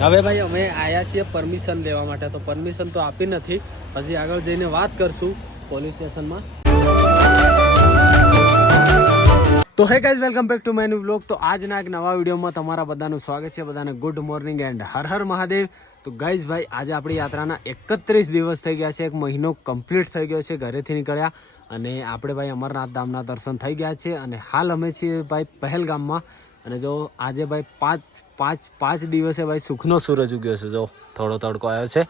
હવે ભાઈ અમે આવ્યા છીએ પરમિશન લેવા માટે, તો પરમિશન તો આપી નથી, પછી આગળ જઈને વાત કરશું પોલીસ સ્ટેશનમાં. તો hey guys, welcome back to my new vlog. તો આજના એક નવા વિડીયોમાં તમારા બધાનું સ્વાગત છે. બધાને good morning and her Har Mahadev. તો ગાઈઝ ભાઈ, આજે આપણી યાત્રાના 31 દિવસ થઈ ગયા છે, એક મહિનો કમ્પ્લીટ થઈ ગયો છે ઘરેથી નીકળ્યા, અને આપણે ભાઈ અમરનાથ ધામના દર્શન થઈ ગયા છે. અને હાલ અમે છીએ ભાઈ પહેલગામમાં, અને જો આજે ભાઈ પાંચ દિવસે ભાઈ સુખનો સૂરજ ઉગ્યો છે. જો થોડો તડકો આવ્યો છે.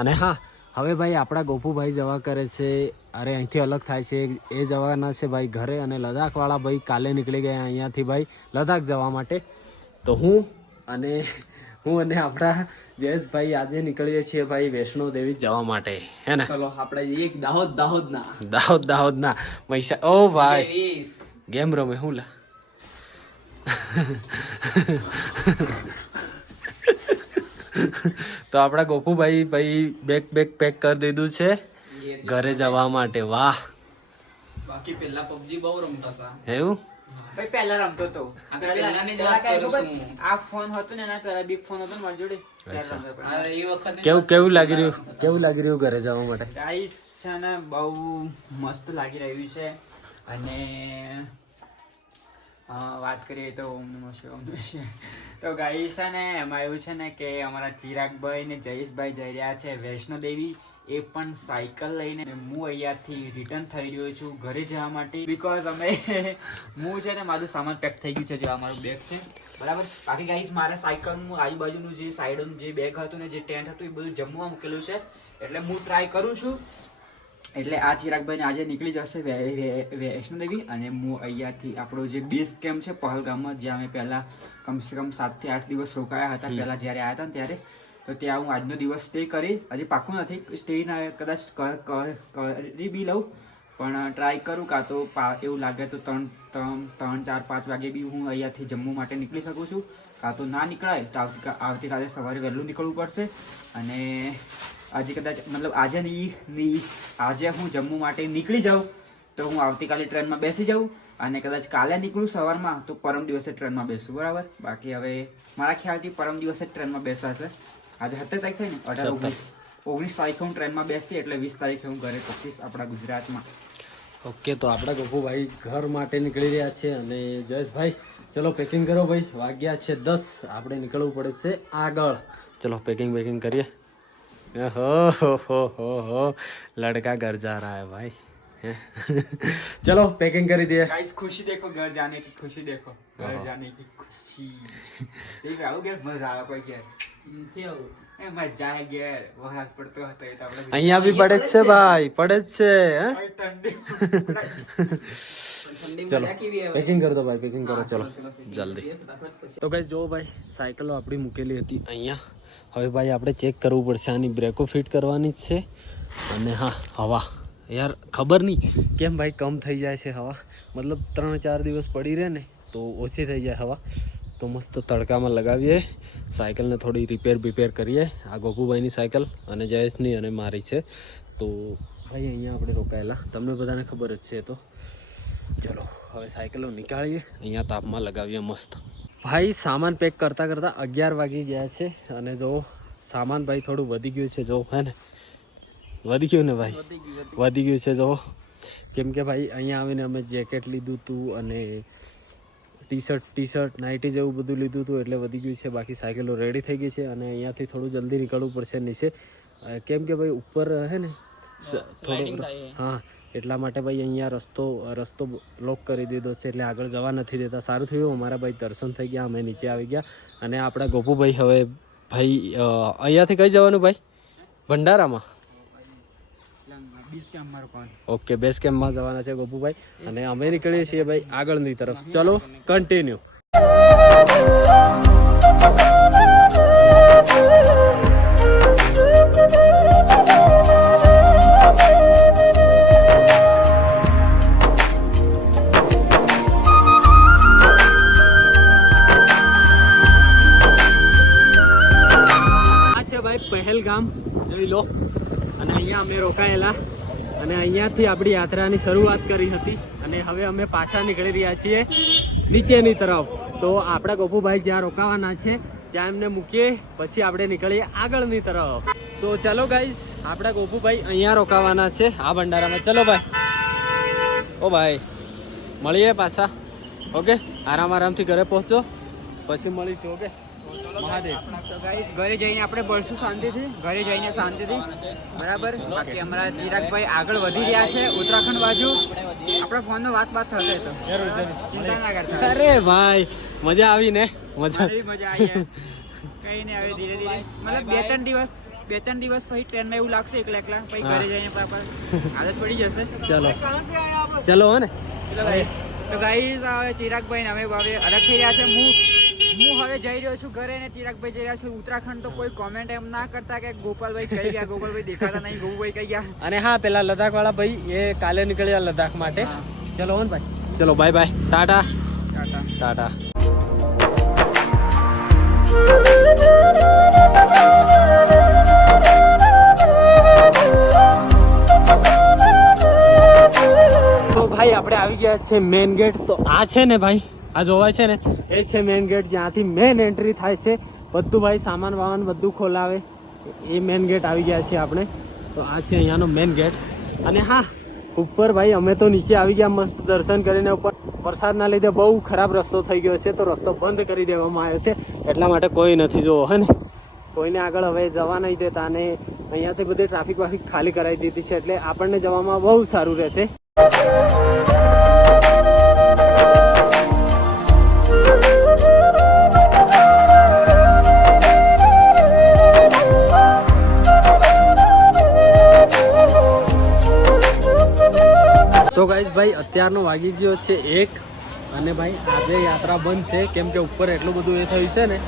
અને હા, હવે ભાઈ આપણા ગોપુભાઈ જવા કરે છે, અરે અહીંથી અલગ થાય છે, એ જવાના છે ભાઈ ઘરે. અને લદ્દાખવાળા ભાઈ કાલે નીકળી ગયા અહીંયાથી ભાઈ લદ્દાખ જવા માટે. તો હું અને આપણા જયેશભાઈ આજે નીકળીએ છીએ ભાઈ વૈષ્ણો દેવી જવા માટે, હે ને? ચલો આપણે એક દાહોદ ના મૈસા. ઓ ભાઈ ગેમ રમે હું લા. તો આપણા ગોપુભાઈ ભાઈ બેગ પેક કરી દીધું છે ઘરે જવા માટે. વાહ. બાકી પહેલા PUBG બહુ રમતા હતા. એવું ભાઈ પહેલા રમતો તો. પહેલાની જ વાત કરું છું. આ ફોન હતો ને, એના પહેલા બિગ ફોન હતો ને મારી જોડે. એ વખત કેવું લાગી રહ્યું ઘરે જવા માટે? ગાઈસ છે ને બહુ મસ્ત લાગી રહ્યું છે. અને વાત કરીએ તો તો ગાઈસ છે ને એમાં એવું છે ને કે અમારા ચિરાગભાઈ ને જયેશભાઈ જઈ રહ્યા છે વૈષ્ણો દેવી, એ પણ સાયકલ લઈને. હું અહીંયાથી રિટર્ન થઈ રહ્યો છું ઘરે જવા માટે, બીકોઝ અમે હું છે ને મારું સામાન પેક થઈ ગયું છે. જો અમારું બેગ છે બરાબર. બાકી ગાઈસ મારે સાયકલનું આજુબાજુનું જે સાઈડનું જે બેગ હતું ને, જે ટેન્ટ હતું, એ બધું જમવા મૂકેલું છે. એટલે હું ટ્રાય કરું છું. એટલે આ ચિરાગભાઈને આજે નીકળી જશે વૈષ્ણો દેવી. અને હું અહીંયાથી આપણો જે બેઝ કેમ્પ છે પહલગામમાં, જ્યાં અમે પહેલાં કમસે કમ 7 થી 8 દિવસ રોકાયા હતા પહેલાં જ્યારે આવ્યા હતા ત્યારે, તો ત્યાં હું આજનો દિવસ સ્ટે કરી. હજી પાક્કું નથી સ્ટે કદાચ કરી બી લઉં, પણ ટ્રાય કરું. કાં તો એવું લાગે તો 3, 4, 5 વાગે બી હું અહીંયાથી જમ્મુ માટે નીકળી શકું છું. કાં તો ના નીકળાય તો આવતીકાલે સવારે વહેલું નીકળવું પડશે. અને આજે કદાચ મતલબ આજે હું જમ્મુ માટે નીકળી જાઉં તો હું આવતીકાલે ટ્રેનમાં બેસી જાઉં, અને કદાચ કાલે નીકળું સવારમાં તો પરમ દિવસે ટ્રેનમાં બેસું, બરાબર. બાકી હવે મારા ખ્યાલથી પરમ દિવસે ટ્રેનમાં બેસાશે. આજે 17 તારીખ થઈ ને, 18, 19 તારીખે હું ટ્રેનમાં બેસી, એટલે 20 તારીખે હું ઘરે પહોંચીશ આપણા ગુજરાતમાં. ઓકે, તો આપણા ગોપુભાઈ ઘર માટે નીકળી રહ્યા છે. અને જયેશભાઈ ચલો પેકિંગ કરો ભાઈ, વાગ્યા છે 10, આપણે નીકળવું પડે છે આગળ. ચલો પેકિંગ કરીએ. हो लड़का घर जा रहा है भाई. चलो पैकिंग कर दिए. गाइस खुशी देखो, घर जाने की खुशी देखो, घर जाने की खुशी. ठीक है, आओगे मजा આવે કોઈ ઘેર નથી આવું. એ મજા આવે ઘેર. વરસાદ પડતો હતો એ તો આપણે અહીંયા બી પડે જ છે ભાઈ, પડે જ છે. ચલો પેકિંગ कर दो भाई, પેકિંગ કરો ચલો જલ્દી. તો ગાઈસ જો ભાઈ, સાયકલો આપણી મૂકેલી હતી અહીંયા. હવે ભાઈ આપણે ચેક કરવું પડશે, આની બ્રેકો ફિટ કરવાની જ છે. અને હા, હવા યાર ખબર નહીં કેમ ભાઈ કમ થઈ જાય છે હવા. મતલબ 3-4 દિવસ પડી રહે ને તો ઓછી થઈ જાય હવા. તો મસ્ત તડકામાં લગાવીએ સાયકલને, થોડી રિપેર કરીએ. આ ગોપુભાઈની સાયકલ અને જયેશની અને મારી છે. તો ભાઈ અહીંયા આપણે રોકાયેલા, તમને બધાને ખબર જ છે. તો ચલો હવે સાયકલો નીકાળીએ, અહીંયા તાપમાં લગાવીએ મસ્ત. ભાઈ સામાન પેક કરતાં 11 વાગી ગયા છે. અને જો સામાન ભાઈ થોડું વધી ગયું છે, જો હે ને, વધી ગયું ને ભાઈ, વધી ગયું છે. જો કેમ કે ભાઈ અહીંયા આવીને અમે જેકેટ લીધું હતું અને ટી-શર્ટ નાઇટી જેવું બધું લીધું હતું, એટલે વધી ગયું છે. બાકી સાયકલો રેડી થઈ ગઈ છે. અને અહીંયાથી થોડું જલ્દી નીકળવું પડશે નીચે, કેમ કે ભાઈ ઉપર હે ને થોડું, હા એટલા માટે ભાઈ અહીંયા રસ્તો બ્લોક કરી દીધો છે, એટલે આગળ જવા નથી દેતા. સારું થયું અમારા ભાઈ દર્શન થઈ ગયા, અમે નીચે આવી ગયા. અને આપણા ગોપુભાઈ હવે ભાઈ અહીંયાથી કઈ જવાનું ભાઈ? ભંડારામાં. ઓકે, બેઝ કેમ્પમાં જવાના છે ગોપુભાઈ. અને અમે નીકળીએ છીએ ભાઈ આગળની તરફ. ચલો કન્ટિન્યુ. પહેલગામ જોઈ લો. અને અહીંયા અમે રોકાયેલા, અને અહીંયાથી આપણી યાત્રાની શરૂઆત કરી હતી. અને હવે અમે પાછા નીકળી રહ્યા છીએ નીચેની તરફ. તો આપણા ગોપુભાઈ જ્યાં રોકાવાના છે ત્યાં એમને મૂકીએ પછી આપણે નીકળીએ આગળની તરફ. તો ચલો ગાઈસ, આપણા ગોપુભાઈ અહીંયા રોકાવાના છે આ ભંડારામાં. ચલો ભાઈ, ઓ ભાઈ મળીએ પાછા. ઓકે, આરામથી ઘરે પહોંચો પછી મળીશું. ઓકે મહાદેવ. તો ગાઈસ ઘરે જઈને આપણે બોલશું શાંતિથી, ઘરે જઈને શાંતિથી, બરાબર. બાકી અમારા ચિરાગભાઈ આગળ વધી રહ્યા છે ઉત્તરાખંડ બાજુ. આપણા ફોનનો વાત થશે તો ચિંતા ના કરતા. અરે ભાઈ મજા આવી ને? મજા આવી. કઈ નહીં, હવે ધીરે ધીરે મતલબ 2-3 દિવસ પછી ટ્રેનમાં એવું લાગશે એકલા પછી ઘરે જઈને આદત પડી જશે. ચલો હો ને. તો ગાઈસ હવે ચિરાગભાઈ ને અમે હવે અલગ થઈ રહ્યા છે. હું હવે જઈ રહ્યો છું ઘરે ને ચિરાગભાઈ જઈ રહ્યા છે ઉત્તરાખંડ. તો કોઈ કોમેન્ટ એમ ના કરતા કે ગોપાલભાઈ કઈ ગયા, ગોપાલભાઈ દેખાતા નહીં, ગોપુભાઈ કઈ ગયા. અને હા, પેલા લદ્દાખ વાળા ભાઈ એ કાલે નીકળ્યા લદ્દાખ માટે. ચલો હો ને ભાઈ, ચલો બાય બાય, ટાટા ટાટા. તો ભાઈ આપણે આવી ગયા છે મેન ગેટ. તો આ છે ને ભાઈ, આ જોવાય છે ને, એ છે મેન ગેટ જ્યાંથી મેન એન્ટ્રી થાય છે. બધું ભાઈ સામાન વામાન બધું ખોલાવે એ મેન ગેટ આવી ગયા છે આપણે. તો આ છે અહીંયાનો મેન ગેટ. અને હા, ઉપર ભાઈ અમે તો નીચે આવી ગયા મસ્ત દર્શન કરીને. ઉપર વરસાદના લીધે બહુ ખરાબ રસ્તો થઈ ગયો છે, તો રસ્તો બંધ કરી દેવામાં આવ્યો છે. એટલા માટે કોઈ નથી જોવો, હે ને, કોઈને આગળ હવે જવા નહીં દેતા. અને અહીંયાથી બધી ટ્રાફિક વાફિક ખાલી કરાવી દીધી છે, એટલે આપણને જવામાં બહુ સારું રહેશે. તો ગાઈસ ભાઈ અત્યારનો વાગી ગયો છે 1. અને ભાઈ આજે યાત્રા બંધ છે, કેમ કે ઉપર એટલું બધું એ થયું છે ને,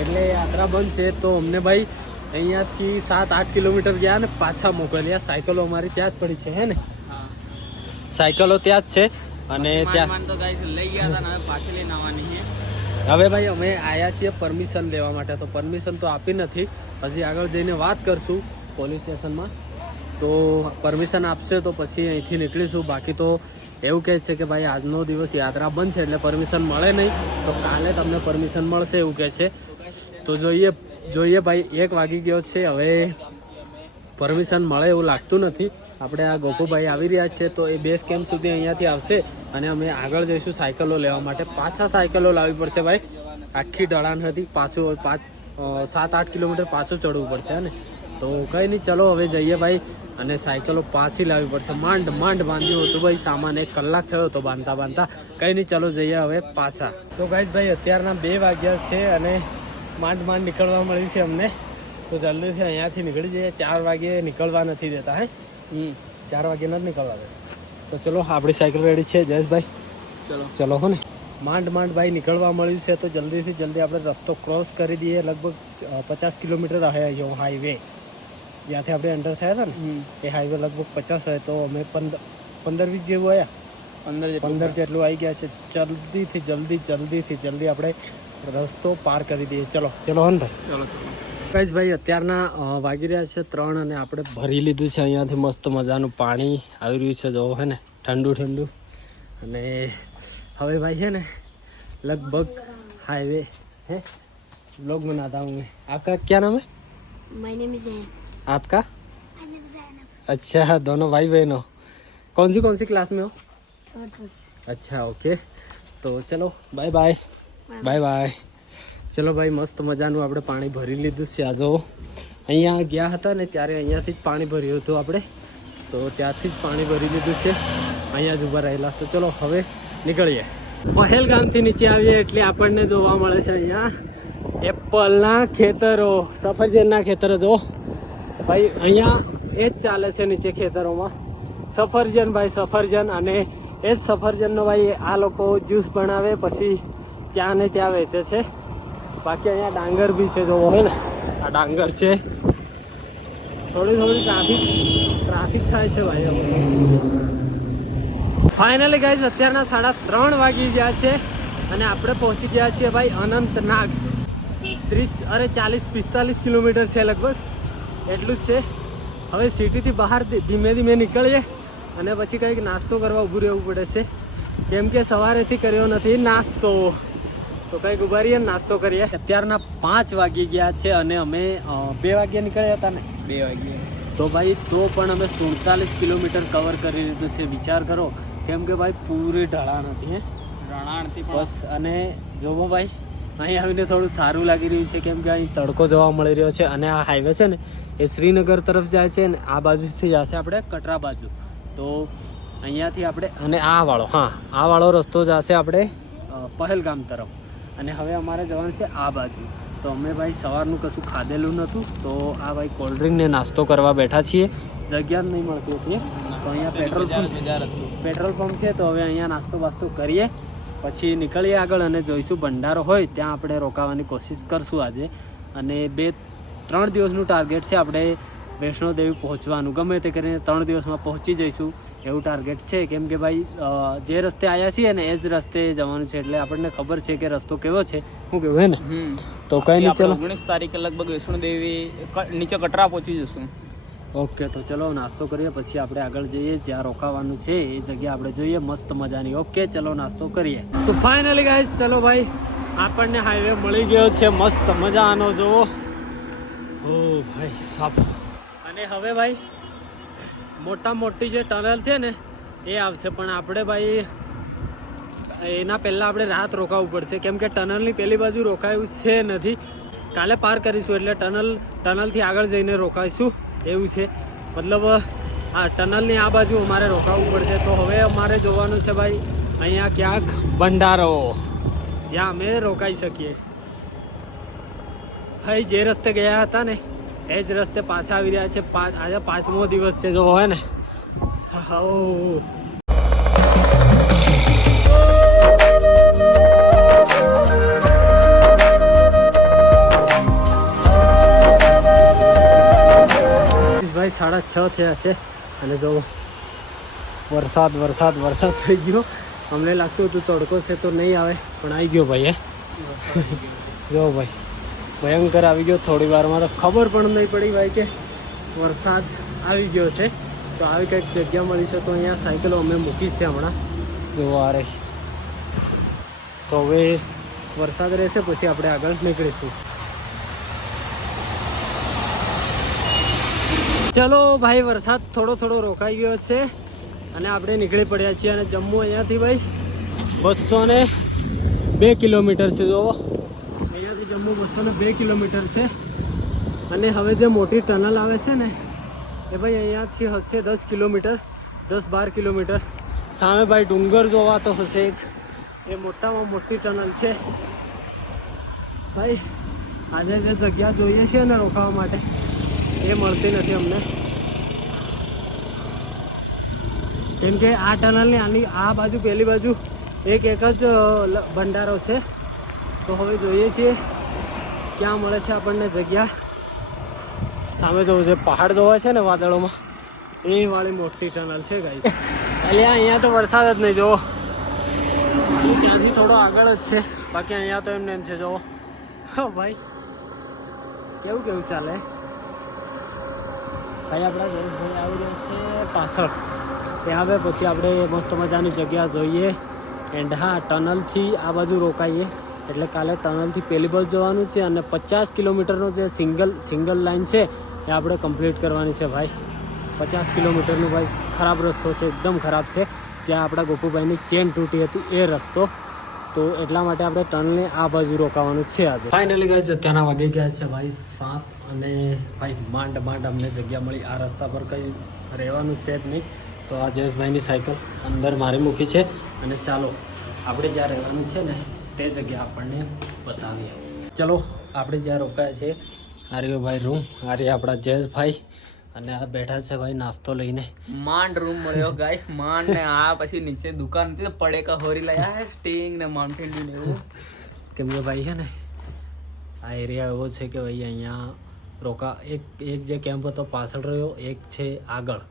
એટલે યાત્રા બંધ છે. તો અમને ભાઈ અહીંયાથી 7-8 કિલોમીટર ગયા ને પાછા મોકલ્યા. સાયકલો અમારી ત્યાં જ પડી છે, હે ને, સાયકલો ત્યાં જ છે. અને ત્યાં તો ગાઈસ લઈ ગયા હતા ને હવે પાછી લઈને આવવાની છે. હવે ભાઈ અમે આવ્યા છીએ પરમિશન લેવા માટે. તો પરમિશન તો આપી નથી, હજી આગળ જઈને વાત કરશું પોલીસ સ્ટેશનમાં. તો પરમિશન આપશે તો પછી અહીંથી નીકળીશું. બાકી તો એવું કહે છે કે ભાઈ આજનો દિવસ યાત્રા બંધ છે એટલે પરમિશન મળે નહીં, તો કાલે તમને પરમિશન મળશે એવું કહે છે. તો જોઈએ ભાઈ, 1 વાગી ગયો છે, હવે પરમિશન મળે એવું લાગતું નથી. આપણે આ ગોપુભાઈ આવી રહ્યા છે, તો એ બેઝ કેમ્પ સુધી અહીંયાથી આવશે અને અમે આગળ જઈશું સાયકલો લેવા માટે. પાછા સાયકલો લાવવી પડશે ભાઈ, આખી ઢળાન હતી, પાછું 7-8 કિલોમીટર પાછું ચડવું પડશે ને. તો કંઈ નહીં, ચલો હવે જઈએ ભાઈ. અને સાયકલો પાછી લાવવી પડશે. માંડ બાંધ્યું હતું ભાઈ સામાન, 1 કલાક થયો હતો બાંધતા. કંઈ નહીં, ચલો જઈએ હવે પાછા. તો ગાઈસ ભાઈ અત્યારના 2 વાગ્યા છે અને માંડ નીકળવા મળ્યું છે અમને. તો જલ્દીથી અહીંયાથી નીકળી જઈએ. 4 વાગે નીકળવા નથી દેતા, હે 4 વાગે નથી નીકળવા દેતા. તો ચલો આપણી સાયકલ રેડી છે જયેશભાઈ, ચલો હો ને. માંડ ભાઈ નીકળવા મળ્યું છે. તો જલ્દીથી જલ્દી આપણે રસ્તો ક્રોસ કરી દઈએ. લગભગ 50 કિલોમીટર હે હાઈવે, જ્યાંથી આપણે એન્ટર થયા હતા ને એ હાઈવે લગભગ 50 હોય. તો અમે 15-20 જેવું આવ્યા, 15 જેટલું આવી ગયા છે. જલ્દી આપણે રસ્તો પાર કરી દઈએ. ચલો હો ને ભાઈ. ચલો ગાઈસ ભાઈ અત્યારના વાગી રહ્યા છે 3 અને આપણે ભરી લીધું છે. અહીંયાથી મસ્ત મજાનું પાણી આવી રહ્યું છે, જો હે ને, ઠંડુ. અને હવે ભાઈ है ना लगभग हाईवे है, लोग बनाता हूँ मैं. आपका क्या नाम है? My name is Zain. आपका? My name is Zainab. अच्छा, दोनों भाई बहन हो. कौन सी क्लास में हो? Third. अच्छा ओके. તો ચલો બાય. ચલો ભાઈ, મસ્ત મજાનું આપણે પાણી ભરી લીધું છે. આ જો અહીંયા ગયા હતા ને ત્યારે અહીંયાથી જ પાણી ભર્યું હતું આપણે, તો ત્યાંથી જ પાણી ભરી લીધું છે. અહીંયા જ ઊભા રહેલા. તો ચલો હવે નીકળીએ. પહેલગામથી નીચે આવીએ એટલે આપણને જોવા મળે છે અહીંયા એપલના ખેતરો, સફરજનના ખેતરો. જો ભાઈ અહીંયા એ જ ચાલે છે નીચે ખેતરોમાં, સફરજન. અને એ જ સફરજનનો ભાઈ આ લોકો જ્યુસ બનાવે, પછી ત્યાં ને ત્યાં વેચે છે. બાકી અહીંયા ડાંગર બી છે, જોવો હે ને, આ ડાંગર છે. થોડી ટ્રાફિક થાય છે ભાઈ. ફાઇનલી ગાઈઝ અત્યારના 3:30 વાગી ગયા છે અને આપણે પહોંચી ગયા છીએ ભાઈ અનંતનાગ. 40-45 કિલોમીટર છે લગભગ, એટલું જ છે. હવે સિટીથી બહાર ધીમે નીકળીએ અને પછી કંઈક નાસ્તો કરવા ઊભું રહેવું પડે છે, કેમ કે સવારેથી કર્યો નથી નાસ્તો. તો કંઈક ઉભા રહીએ નાસ્તો કરીએ. અત્યારના 5 વાગી ગયા છે અને અમે 2 વાગ્યે નીકળ્યા હતા ને 2 વાગે. તો ભાઈ તો પણ અમે 47 કિલોમીટર કવર કરી લીધું છે. વિચાર કરો, કેમ કે ભાઈ પૂરી ઢળાણ હતી રણાણથી બસ. અને જોવો ભાઈ, અહીં આવીને થોડું સારું લાગી રહ્યું છે, કેમ કે અહીં તડકો જોવા મળી રહ્યો છે. અને આ હાઈવે છે ને એ શ્રીનગર તરફ જાય છે ને આ બાજુથી જશે આપણે કટરા બાજુ. તો અહીંયાથી આપણે અને આ વાળો રસ્તો જશે આપણે પહેલગામ તરફ. અને હવે અમારે જવાનું છે આ બાજુ. તો અમે ભાઈ સવારનું કશું ખાધેલું નહોતું, તો આ ભાઈ કોલ્ડ ડ્રિંક ને નાસ્તો કરવા બેઠા છીએ. જગ્યા જ નહીં મળતી હતી, તો અહીંયા પેટ્રોલ પંપ છે. તો હવે અહીંયા નાસ્તો બાસ્તો કરીએ, પછી નીકળીએ આગળ અને જોઈશું ભંડારો હોય ત્યાં આપણે રોકાવાની કોશિશ કરશું આજે. અને 2-3 દિવસનું ટાર્ગેટ છે આપણે વૈષ્ણોદેવી પહોંચવાનું. ગમે તે કરીને 3 દિવસમાં પહોંચી જઈશું એવું ટાર્ગેટ છે. કેમ કે ભાઈ જે રસ્તે આવ્યા છીએ ને એ જ રસ્તે જવાનું છે, એટલે આપણને ખબર છે કે રસ્તો કેવો છે. શું કેવું હે ને? તો કઈ નહીં, ચલો 19 તારીખે લગભગ વૈષ્ણોદેવી નીચે કટરા પહોંચી જશું. ઓકે, તો ચલો નાસ્તો કરીએ, પછી આપણે આગળ જઈએ. જ્યાં રોકાવાનું છે એ જગ્યા આપણે જોઈએ મસ્ત મજાની. ઓકે, ચલો નાસ્તો કરીએ. તો ફાઇનલી ગાઈસ, ચલો ભાઈ, આપણને હાઈવે મળી ગયો છે મસ્ત મજાનો. જોવો, ઓ ભાઈ સાપ. અને હવે ભાઈ મોટી જે ટનલ છે ને એ આવશે, પણ આપણે ભાઈ એના પહેલાં આપણે રાત રોકાવું પડશે, કેમ કે ટનલની પેલી બાજુ રોકાયું છે નથી. કાલે પાર કરીશું એટલે ટનલથી આગળ જઈને રોકાઈશું એવું છે. મતલબ આ ટનલની આ બાજુ અમારે રોકાવું પડશે. તો હવે અમારે જોવાનું છે ભાઈ અહીંયા ક્યાંક ભંડારો જ્યાં અમે રોકાઈ શકીએ. ભાઈ જે રસ્તે ગયા હતા ને એ જ રસ્તે પાછા આવી રહ્યા છે. આજે 5મો દિવસ છે જો હોય ને. ભાઈ 6:30 થયા છે અને જો વરસાદ થઈ ગયો. અમને લાગતું હતું તડકો છે તો નહીં આવે, પણ આવી ગયો ભાઈ. જો ભાઈ ભયંકર આવી ગયો. થોડી વારમાં તો ખબર પણ નહીં પડી ભાઈ કે વરસાદ આવી ગયો છે. તો આવી કંઈક જગ્યા મળી છે, તો અહીંયા સાયકલો અમે મૂકી છે હમણાં. જો આ રહી. તો હવે વરસાદ રહેશે પછી આપણે આગળ નીકળીશું. ચલો ભાઈ, વરસાદ થોડો રોકાઈ ગયો છે અને આપણે નીકળી પડ્યા છીએ. અને જમ્મુ અહીંયાથી ભાઈ 202 કિલોમીટર છે. જોવો, અહીંયાથી જમ્મુ 202 કિલોમીટર છે. અને હવે જે મોટી ટનલ આવે છે ને એ ભાઈ અહીંયાથી હશે 10 કિલોમીટર, 10-12 કિલોમીટર. સામે ભાઈ ડુંગર જોવા તો હશે એક. એ મોટામાં મોટી ટનલ છે ભાઈ. આજે જે જગ્યા જોઈએ છે ને રોકાવા માટે એ મળતી નથી અમને, કેમ કે આ ટનલની આની આ બાજુ પેલી બાજુ એક જ ભંડારો છે. તો હવે જોઈએ છીએ ક્યાં મળે છે આપણને જગ્યા. સામે જોવું છે પહાડ જોવા છે ને વાદળોમાં, એ વાળી મોટી ટનલ છે ગાઈસ. એટલે અહીંયા તો વરસાદ જ નહીં. જોવો, ત્યાંથી થોડો આગળ જ છે, બાકી અહીંયા તો એમ છે. જોવો ભાઈ કેવું ચાલે ભાઈ. આપણા જયેશભાઈ આવી રહ્યા છે પાછળ. ત્યાં હવે પછી આપણે મસ્ત મજાની જગ્યા જોઈએ. એન્ડ હા, ટનલથી આ બાજુ રોકાઈએ એટલે કાલે ટનલથી પેલી બાજુ જવાનું છે. અને 50 કિલોમીટરનો જે સિંગલ લાઇન છે એ આપણે કમ્પ્લીટ કરવાની છે ભાઈ. 50 કિલોમીટરનું ભાઈ ખરાબ રસ્તો છે, એકદમ ખરાબ છે. જ્યાં આપણા ગોપુભાઈની ચેન તૂટી હતી એ રસ્તો. તો એટલા માટે આપણે ટનલને આ બાજુ રોકાવાનું છે આજે. ફાઇનલી ગાઈસ, અત્યારના વાગી ગયા છે ભાઈ 7 અને ભાઈ માંડ અમને જગ્યા મળી. આ રસ્તા પર કંઈ રહેવાનું છે જ નહીં. તો આ જયેશભાઈની સાયકલ અંદર મારી મૂકી છે. અને ચાલો આપણે જ્યાં રહેવાનું છે ને તે જગ્યા આપણને બતાવીએ. ચલો, આપણે જ્યાં રોકાયા છે આ રહ્યો ભાઈ રૂમ. આ રહ્યા આપણા જયેશભાઈ અને આ બેઠા છે ભાઈ નાસ્તો લઈને. માંડ રૂમ મળ્યો ગાઈસ, માંડ. ને આ પછી નીચે દુકાન હતી તો પડેકા હોરી લાયા હે, સ્ટિંગ ને માઉન્ટેન ડ્યુ ને એવું. કેમ કે ભાઈ છે ને આ એરિયા એવો છે કે ભાઈ અહીંયા એક જે કેમ્પ હતો પાછળ રહ્યો, એક છે આગળ,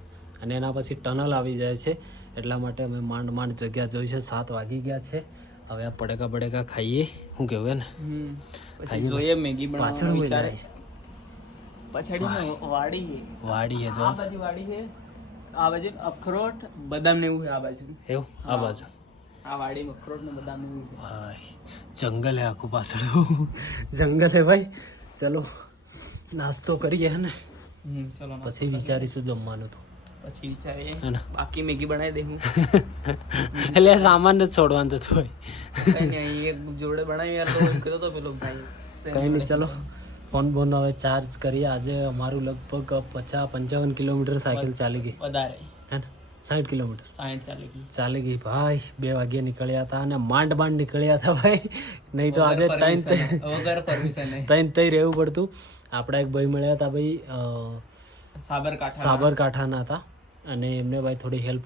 અને એના પછી ટનલ આવી જાય છે. એટલા માટે અમે માંડ જગ્યા જોઈ છે. 7 વાગી ગયા છે. હવે આ પડેકા ખાઈએ. શું કેવું ને, પછી જોઈએ મેગી બનાવવાનો વિચારે. પછાડી વાડી છે. જો આ બાજુ વાડી છે, આ બાજુ અખરોટ બદામ ને એવું છે. આ બાજુ એવું, આ બાજુ આ વાડીમાં અખરોટ ને બદામ એવું છે. ભાઈ જંગલ હે આખું પાછળ જંગલ હે ભાઈ. ચલો નાસ્તો કરીએ હે ને, ચલો ના. પછી વિચારીશું જમવાનું તો પછી વિચારીએ હે ને. બાકી મેગી બનાવી દે હું. એટલે આ સામાન જ છોડવાનું થતું હોય. કઈ નહીં, અહીં એક જોડે બનાવી યાર તો કહેતો તો પેલો ભાઈ. કઈ નહીં, ચલો ફોન બોન હવે ચાર્જ કરીએ. આજે અમારું લગભગ 50-55 કિલોમીટર સાયકલ ચાલી ગઈ વધારે હે ને, 60 કિલોમીટર 60 ચાલી ગઈ. ચાલી ગઈ ભાઈ. 2 વાગ્યે નીકળ્યા હતા અને માંડ નીકળ્યા હતા ભાઈ. નહીં તો આજે વગર પરમિશન તઈ રહેવું પડતું. આપણા એક ભાઈ મળ્યા હતા ભાઈ, સાબરકાંઠાના હતા, અને એમને ભાઈ થોડી હેલ્પ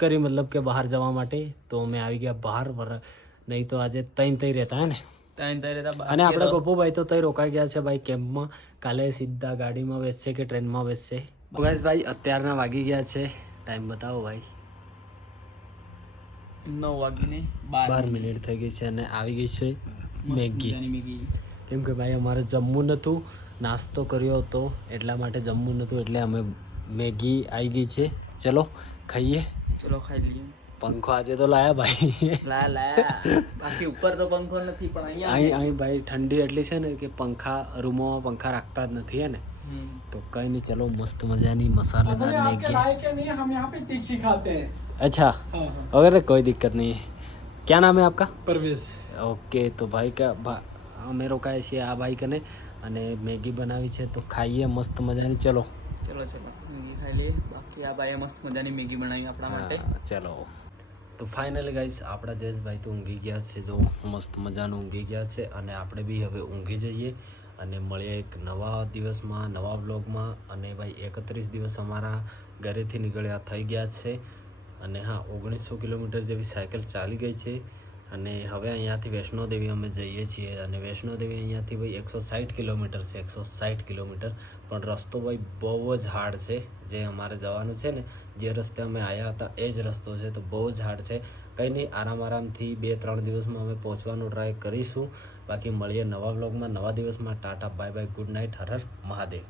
કરી મતલબ કે બહાર જવા માટે. તો અમે આવી ગયા બહાર. નહીં તો આજે તઈ રહેતા હે ને. અને આપણે ગોપુભાઈ તો તઈ રોકાઈ ગયા છે ભાઈ કેમ્પમાં. કાલે સીધા ગાડીમાં બેસશે કે ટ્રેનમાં બેસશે. ભાઈ અત્યારના વાગી ગયા છે, ટાઈમ બતાવો ભાઈ. 9:12 થઈ ગઈ છે અને આવી ગઈ છે મેગી. કેમ કે ભાઈ અમારે જમવું નહોતું, નાસ્તો કર્યો હતો એટલા માટે જમવું નહોતું, એટલે અમે મેગી આવી ગઈ છે. ચલો ખાઈએ. ચલો ખાઈ લઈએ. પંખો આજે તો લાયા ભાઈ. લાયા બાકી ઉપર તો પંખો નથી, પણ અહીં ભાઈ ઠંડી એટલી છે ને કે રૂમોમાં પંખા રાખતા જ નથી હે ને. તો કઈ નહીં, ચલો મસ્ત મજાની મસાલેદાર મેગી. अच्छा अगर कोई दिक्कत नहीं है. क्या नाम है आपका? परवेज. ओके तो भाई का અમે રોકાય છીએ આ ભાઈ કને અને મેગી બનાવી છે તો ખાઈએ મસ્ત મજાની. ચલો મેગી ખાઈ લઈએ. બાકી આ ભાઈએ મસ્ત મજાની મેગી બનાવી આપણા માટે. ચલો તો ફાઇનલી ગાઈસ આપણા જયેશભાઈ તો ઊંઘી ગયા છે. જો મસ્ત મજાનું ઊંઘી ગયા છે અને આપણે બી હવે ઊંઘી જઈએ અને મળીએ એક નવા દિવસમાં, નવા વ્લોગમાં. અને ભાઈ 31 દિવસ અમારા ઘરેથી નીકળ્યા થઈ ગયા છે. અને હા, 1900 કિલોમીટર જેવી સાયકલ ચાલી ગઈ છે. અને હવે અહીંયાથી વૈષ્ણોદેવી અમે જઈએ છીએ. અને વૈષ્ણોદેવી અહીંયાથી ભાઈ 160 કિલોમીટર છે, 160 કિલોમીટર. પણ રસ્તો ભાઈ બહુ જ હાર્ડ છે. જે અમારે જવાનું છે ને, જે રસ્તે અમે આવ્યા હતા એ જ રસ્તો છે, તો બહુ જ હાર્ડ છે. કંઈ નહીં, આરામથી 2-3 દિવસમાં અમે પહોંચવાનું ટ્રાય કરીશું. બાકી મળીએ નવા વ્લોગમાં, નવા દિવસમાં. Tata, bye bye, good night, Har Har Mahadev.